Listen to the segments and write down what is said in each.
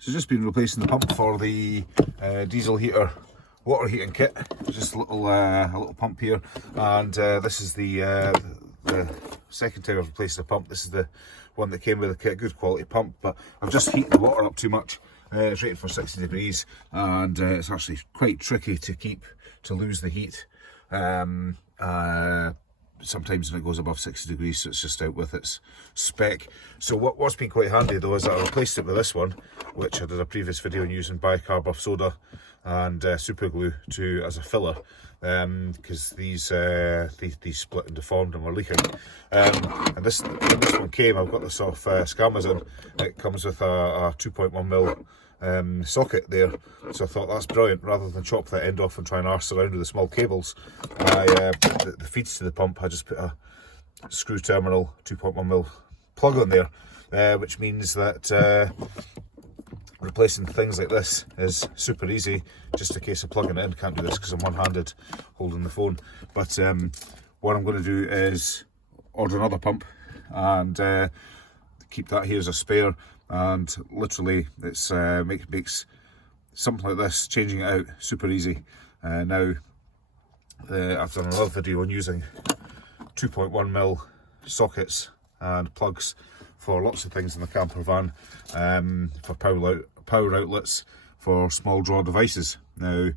So just been replacing the pump for the diesel heater water heating kit. Just a little pump here, and this is the second time I've replaced the pump. This is the one that came with the kit, good quality pump, but I've just heated the water up too much. It's rated for 60 degrees, and it's actually quite tricky to lose the heat. Sometimes when it goes above 60 degrees, so it's just out with its spec. So what's been quite handy though is that I replaced it with this one, which I did a previous video on using bicarb soda and super glue as a filler, because these split and deformed and were leaking. And when this one came, I've got this off Scamazon. It comes with a 2.1mm socket there, so I thought that's brilliant. Rather than chop that end off and try and arse around with the small cables, the feeds to the pump, I just put a screw terminal 2.1mm plug on there, which means that replacing things like this is super easy. Just a case of plugging it in. Can't do this because I'm one-handed holding the phone, but what I'm going to do is order another pump and keep that here as a spare. And literally it's makes something like this, changing it out, super easy. Now I've done another video on using 2.1mm sockets and plugs for lots of things in the camper van, for power outlets for small draw devices. Now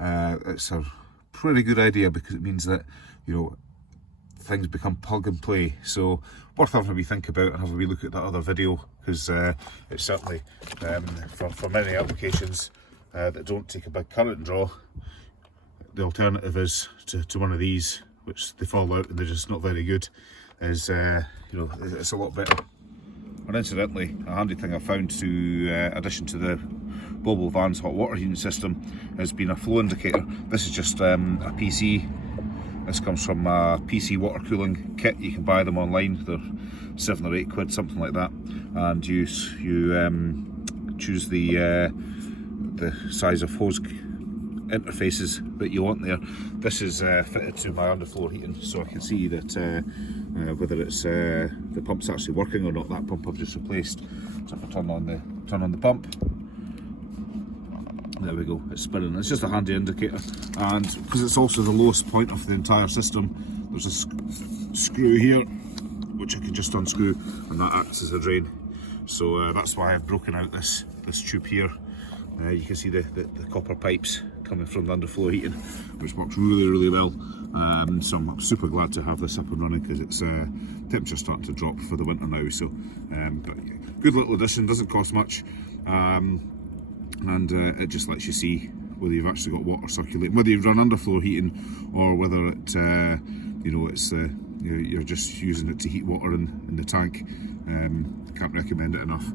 it's a pretty good idea because it means that, you know, things become plug and play. So worth having a wee think about and have a wee look at that other video, because it's certainly for many applications that don't take a big current draw, the alternative is to one of these, which they fall out and they're just not very good, is you know, it's a lot better. And incidentally, a handy thing I found to addition to the Bobil van's hot water heating system has been a flow indicator. This is just a PC. This comes from a PC water cooling kit. You can buy them online. They're £7 or £8, something like that. And you choose the size of hose interfaces that you want there. This is fitted to my underfloor heating, so I can see that whether it's the pump's actually working or not. That pump I've just replaced. So if I turn on the pump, there we go, it's spinning. It's just a handy indicator, and because it's also the lowest point of the entire system, there's a screw here which I can just unscrew, and that acts as a drain. So that's why I've broken out this tube here. You can see the copper pipes coming from the underfloor heating, which works really well. So I'm super glad to have this up and running, because it's temperature's starting to drop for the winter now. So but good little addition, doesn't cost much, and it just lets you see whether you've actually got water circulating, whether you've run underfloor heating or whether it you know, it's you're just using it to heat water in the tank. Can't recommend it enough.